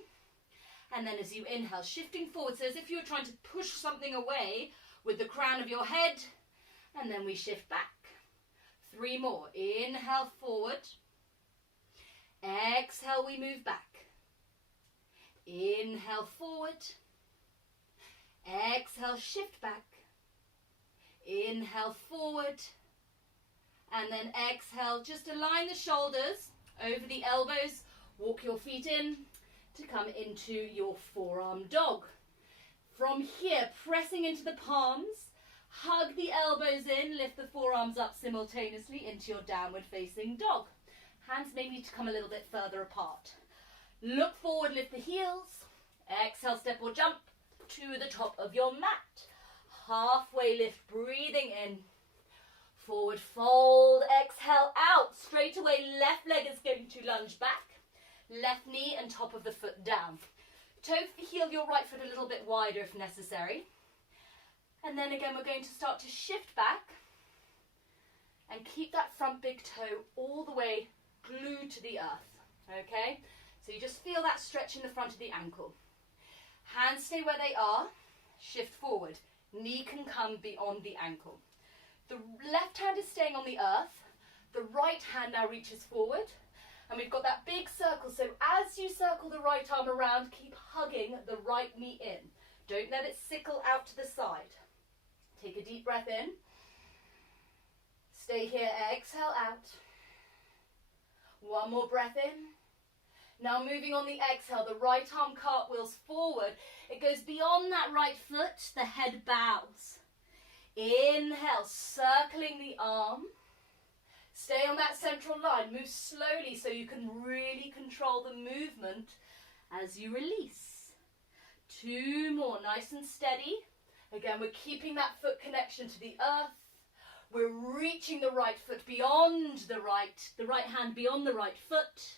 And then as you inhale, shifting forward. So as if you were trying to push something away with the crown of your head, and then we shift back. 3 more. Inhale, forward. Exhale, we move back. Inhale, forward. Exhale, shift back. Inhale, forward. And then exhale, just align the shoulders over the elbows. Walk your feet in to come into your forearm dog. From here, pressing into the palms, hug the elbows in, lift the forearms up simultaneously into your downward facing dog. Hands may need to come a little bit further apart. Look forward, lift the heels. Exhale, step or jump to the top of your mat. Halfway lift, breathing in. Forward fold, exhale out. Straight away, left leg is going to lunge back. Left knee and top of the foot down. Toe heel your right foot a little bit wider if necessary. And then again, we're going to start to shift back and keep that front big toe all the way glued to the earth. Okay? So you just feel that stretch in the front of the ankle. Hands stay where they are. Shift forward. Knee can come beyond the ankle. The left hand is staying on the earth. The right hand now reaches forward. And we've got that big circle. So as you circle the right arm around, keep hugging the right knee in. Don't let it sickle out to the side. Take a deep breath in. Stay here, exhale out. 1 more breath in. Now moving on the exhale, the right arm cartwheels forward. It goes beyond that right foot, the head bows. Inhale, circling the arm. Stay on that central line. Move slowly so you can really control the movement as you release. 2 more, nice and steady. Again, we're keeping that foot connection to the earth. We're reaching the right foot beyond the right hand beyond the right foot.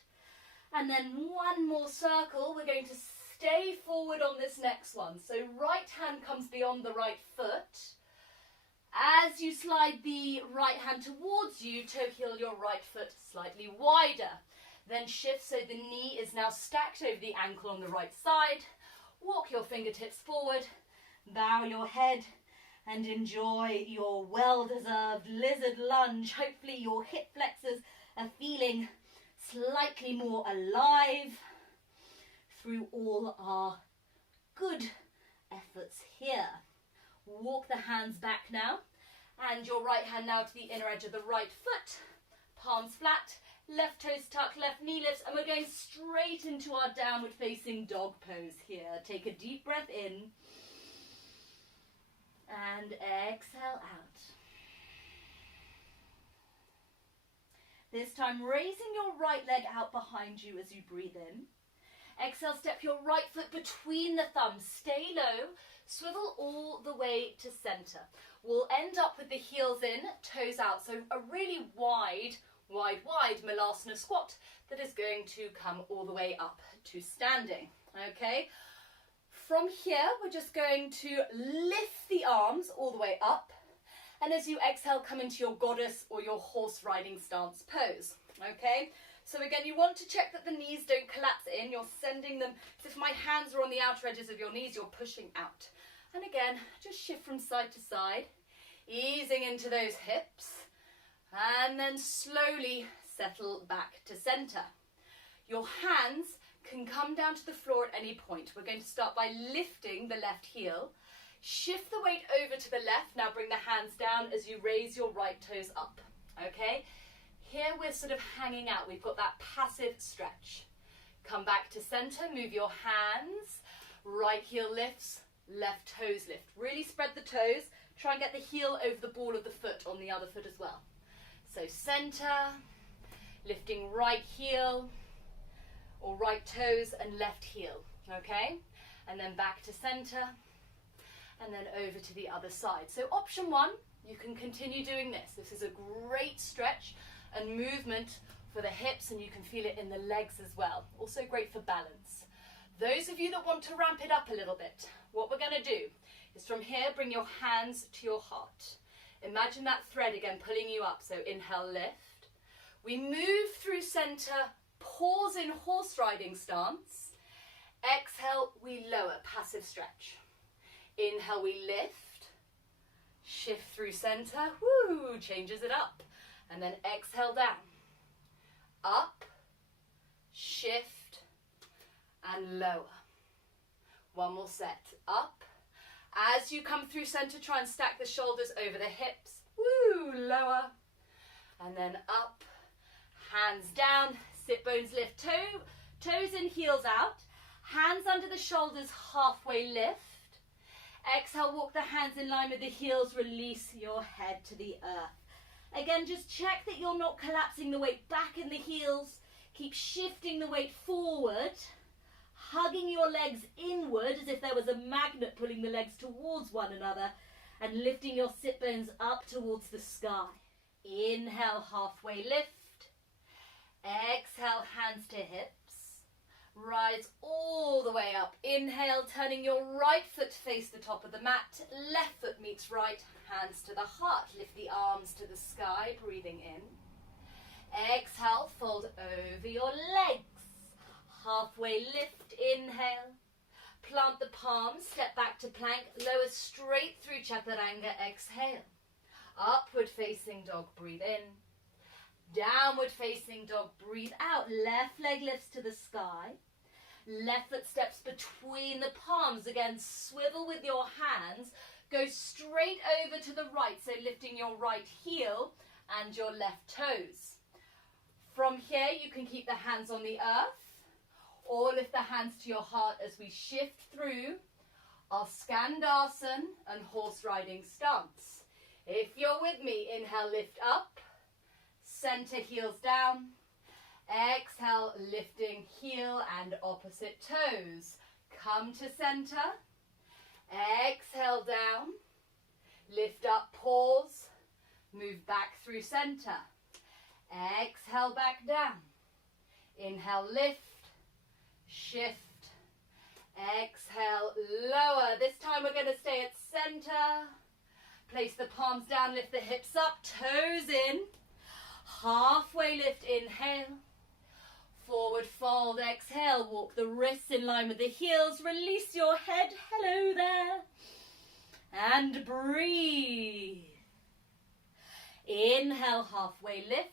And then 1 more circle. We're going to stay forward on this next one. So right hand comes beyond the right foot. As you slide the right hand towards you, toe heel your right foot slightly wider. Then shift so the knee is now stacked over the ankle on the right side. Walk your fingertips forward, bow your head, and enjoy your well-deserved lizard lunge. Hopefully your hip flexors are feeling slightly more alive through all our good efforts here. Walk the hands back now, and your right hand now to the inner edge of the right foot. Palms flat, left toes tucked, left knee lifts, and we're going straight into our downward facing dog pose here. Take a deep breath in and exhale out. This time raising your right leg out behind you as you breathe in. Exhale, step your right foot between the thumbs. Stay low, swivel all the way to center. We'll end up with the heels in, toes out. So a really wide Malasana squat that is going to come all the way up to standing. Okay. From here, we're just going to lift the arms all the way up. And as you exhale, come into your goddess or your horse riding stance pose. Okay. So again, you want to check that the knees don't collapse in. You're sending them, as if my hands are on the outer edges of your knees, you're pushing out. And again, just shift from side to side, easing into those hips, and then slowly settle back to center. Your hands can come down to the floor at any point. We're going to start by lifting the left heel. Shift the weight over to the left. Now bring the hands down as you raise your right toes up. Okay? Here we're sort of hanging out. We've got that passive stretch. Come back to center, move your hands. Right heel lifts, left toes lift. Really spread the toes. Try and get the heel over the ball of the foot on the other foot as well. So center, lifting right heel or right toes and left heel. Okay? And then back to center and then over to the other side. So option 1, you can continue doing this. This is a great stretch and movement for the hips, and you can feel it in the legs as well. Also great for balance. Those of you that want to ramp it up a little bit, what we're going to do is from here, bring your hands to your heart. Imagine that thread again pulling you up. So inhale, lift. We move through center, pause in horse riding stance. Exhale, we lower, passive stretch. Inhale, we lift. Shift through center, woo, changes it up. And then exhale down, up, shift, and lower. One more set, up. As you come through center, try and stack the shoulders over the hips, woo, lower. And then up, hands down, sit bones lift, toes in, heels out. Hands under the shoulders, halfway lift. Exhale, walk the hands in line with the heels, release your head to the earth. Again, just check that you're not collapsing the weight back in the heels. Keep shifting the weight forward, hugging your legs inward as if there was a magnet pulling the legs towards one another, and lifting your sit bones up towards the sky. Inhale, halfway lift. Exhale, hands to hips. Rise all the way up. Inhale, turning your right foot to face the top of the mat. Left foot meets right, hands to the heart. Lift the arms to the sky, breathing in. Exhale, fold over your legs. Halfway lift, inhale. Plant the palms, step back to plank. Lower straight through chaturanga, exhale. Upward facing dog, breathe in. Downward facing dog, breathe out. Left leg lifts to the sky. Left foot steps between the palms. Again, swivel with your hands. Go straight over to the right, so lifting your right heel and your left toes. From here, you can keep the hands on the earth or lift the hands to your heart as we shift through our Skandasana and horse riding stance. If you're with me, inhale, lift up. Center, heels down. Exhale, lifting heel and opposite toes. Come to center. Exhale down. Lift up, pause. Move back through center. Exhale back down. Inhale, lift. Shift. Exhale, lower. This time we're going to stay at center. Place the palms down, lift the hips up, toes in. Halfway lift, inhale. Forward fold, exhale. Walk the wrists in line with the heels. Release your head. Hello there. And breathe. Inhale, halfway lift.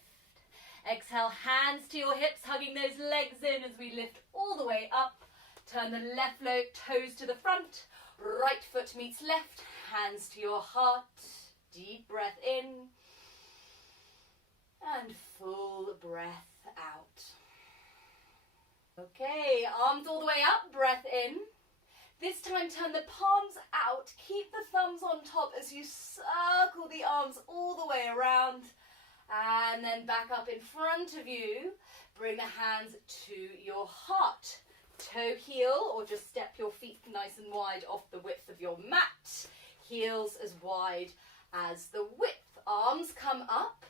Exhale, hands to your hips, hugging those legs in as we lift all the way up. Turn the left toes to the front. Right foot meets left. Hands to your heart. Deep breath in. And full breath out. Okay, arms all the way up, breath in. This time turn the palms out, keep the thumbs on top as you circle the arms all the way around. And then back up in front of you. Bring the hands to your heart. Toe heel, or just step your feet nice and wide off the width of your mat. Heels as wide as the width. Arms come up.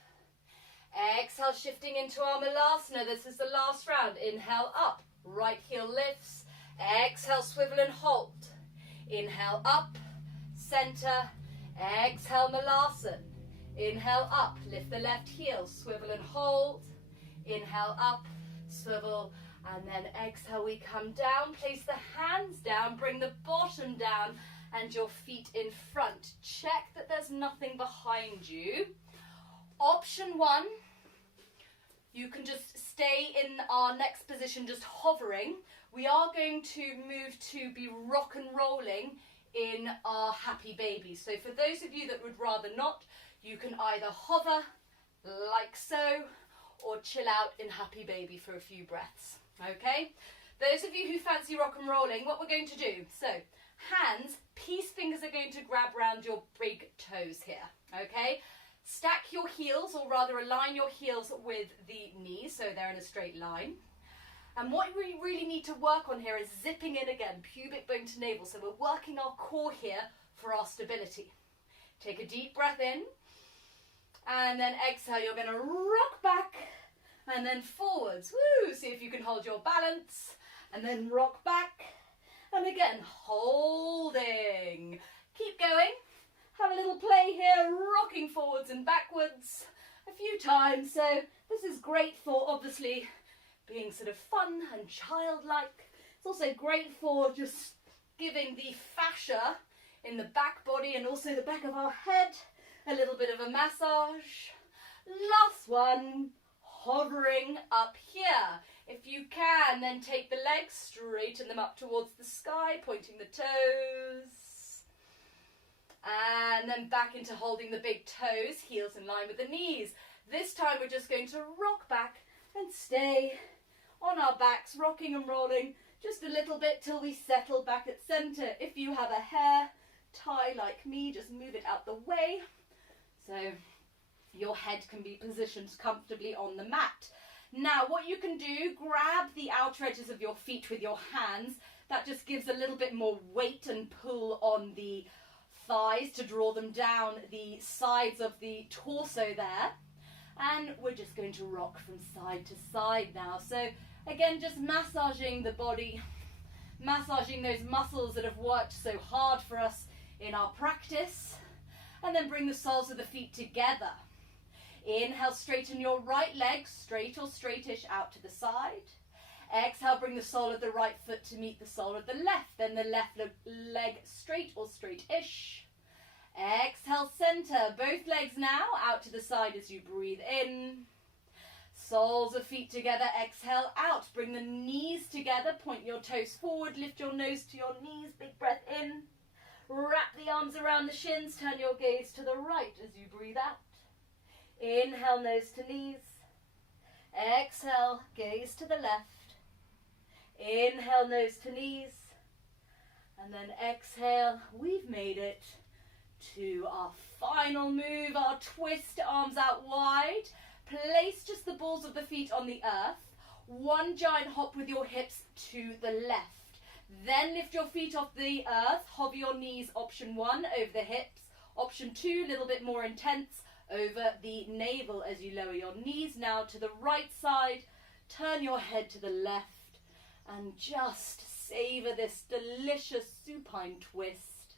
Exhale, shifting into our Malasana. This is the last round. Inhale up. Right heel lifts. Exhale, swivel and hold. Inhale up. Center. Exhale, Malasana. Inhale up. Lift the left heel. Swivel and hold. Inhale up. Swivel. And then exhale, we come down. Place the hands down. Bring the bottom down. And your feet in front. Check that there's nothing behind you. Option one, you can just stay in our next position, just hovering. We are going to move to be rock and rolling in our happy baby. So for those of you that would rather not, you can either hover like so, or chill out in happy baby for a few breaths. Okay? Those of you who fancy rock and rolling, what we're going to do, so hands, peace fingers are going to grab around your big toes here. Okay? Stack your heels, or rather align your heels with the knees so they're in a straight line. And what we really need to work on here is zipping in again, pubic bone to navel. So we're working our core here for our stability. Take a deep breath in. And then exhale, you're going to rock back and then forwards. Woo! See if you can hold your balance. And then rock back. And again, holding. Keep going. Have a little play here, rocking forwards and backwards a few times. So this is great for obviously being sort of fun and childlike. It's also great for just giving the fascia in the back body and also the back of our head a little bit of a massage. Last one, hovering up here. If you can, then take the legs, straighten them up towards the sky, pointing the toes. And then back into holding the big toes, heels in line with the knees. This time we're just going to rock back and stay on our backs, rocking and rolling just a little bit till we settle back at center. If you have a hair tie like me, just move it out the way so your head can be positioned comfortably on the mat. Now what you can do, grab the outer edges of your feet with your hands. That just gives a little bit more weight and pull on the thighs to draw them down the sides of the torso there. And we're just going to rock from side to side now. So again, just massaging the body, massaging those muscles that have worked so hard for us in our practice. And then bring the soles of the feet together. Inhale, straighten your right leg, straight or straightish out to the side. Exhale, bring the sole of the right foot to meet the sole of the left. Then the left leg straight or straight-ish. Exhale, center. Both legs now out to the side as you breathe in. Soles of feet together. Exhale out. Bring the knees together. Point your toes forward. Lift your nose to your knees. Big breath in. Wrap the arms around the shins. Turn your gaze to the right as you breathe out. Inhale, nose to knees. Exhale, gaze to the left. Inhale, nose to knees. And then exhale, we've made it to our final move, our twist, arms out wide. Place just the balls of the feet on the earth. One giant hop with your hips to the left. Then lift your feet off the earth, hover your knees, option 1, over the hips. Option 2, a little bit more intense, over the navel as you lower your knees now to the right side. Turn your head to the left and just savour this delicious supine twist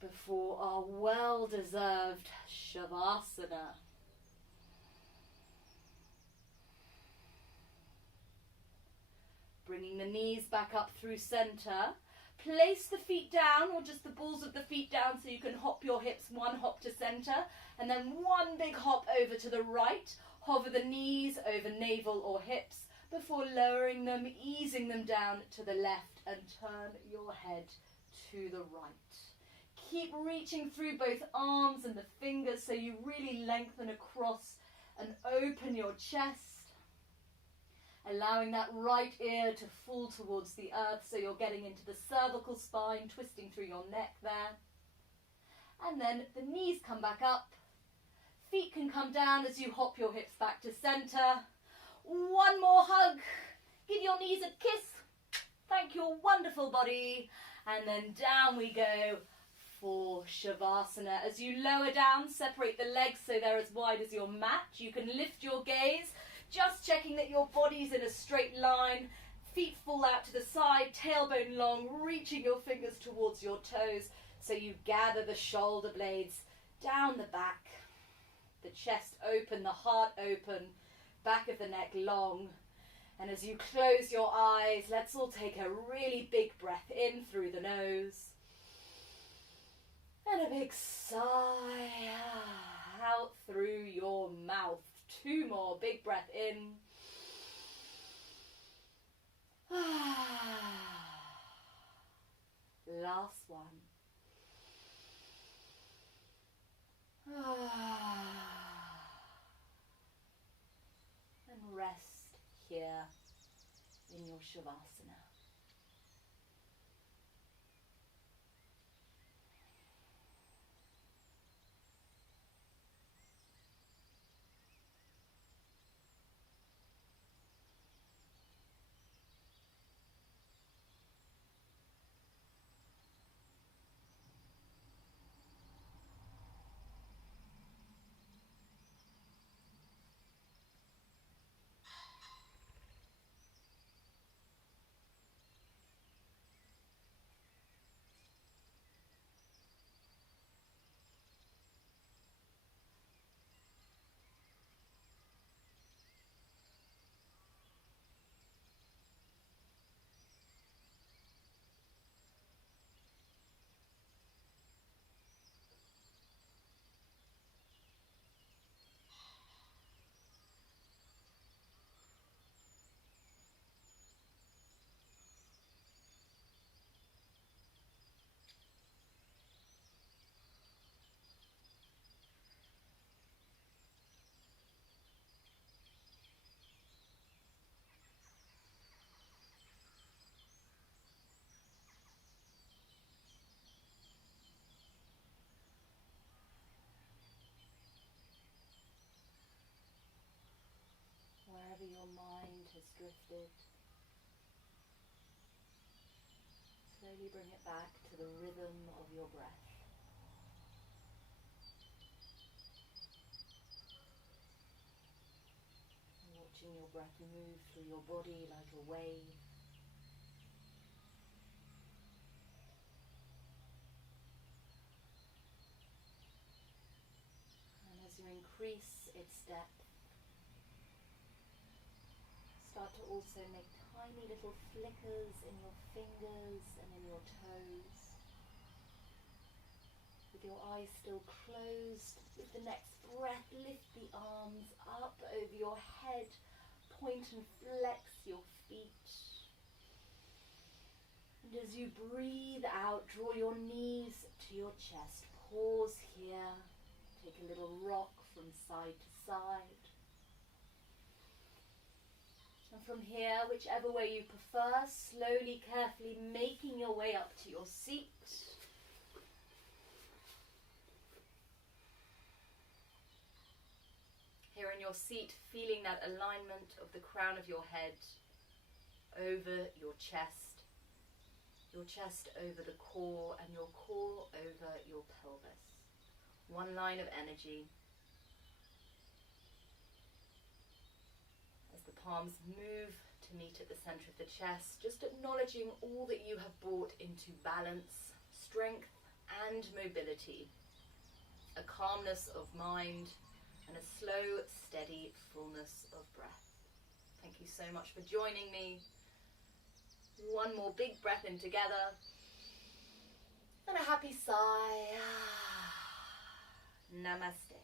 before our well-deserved Shavasana. Bringing the knees back up through centre. Place the feet down, or just the balls of the feet down, so you can hop your hips, one hop to centre, and then one big hop over to the right. Hover the knees over navel or hips before lowering them, easing them down to the left, and turn your head to the right. Keep reaching through both arms and the fingers so you really lengthen across and open your chest. Allowing that right ear to fall towards the earth so you're getting into the cervical spine, twisting through your neck there. And then the knees come back up. Feet can come down as you hop your hips back to centre. One more hug. Give your knees a kiss. Thank your wonderful body. And then down we go for Shavasana. As you lower down, separate the legs so they're as wide as your mat. You can lift your gaze, just checking that your body's in a straight line. Feet fall out to the side, tailbone long, reaching your fingers towards your toes so you gather the shoulder blades down the back. The chest open, the heart open, back of the neck long. And as you close your eyes, let's all take a really big breath in through the nose. And a big sigh out through your mouth. 2 more, big breath in. Last one. And rest here in your Shavasana. Wherever your mind has drifted, slowly bring it back to the rhythm of your breath. And watching your breath move through your body like a wave. And as you increase its depth, start to also make tiny little flickers in your fingers and in your toes. With your eyes still closed, with the next breath, lift the arms up over your head, point and flex your feet. And as you breathe out, draw your knees to your chest. Pause here, take a little rock from side to side. And from here, whichever way you prefer, slowly, carefully making your way up to your seat. Here in your seat, feeling that alignment of the crown of your head over your chest, your chest over the core and your core over your pelvis. One line of energy. As the palms move to meet at the center of the chest, just acknowledging all that you have brought into balance, strength and mobility. A calmness of mind and a slow, steady fullness of breath. Thank you so much for joining me. One more big breath in together. And a happy sigh. Namaste.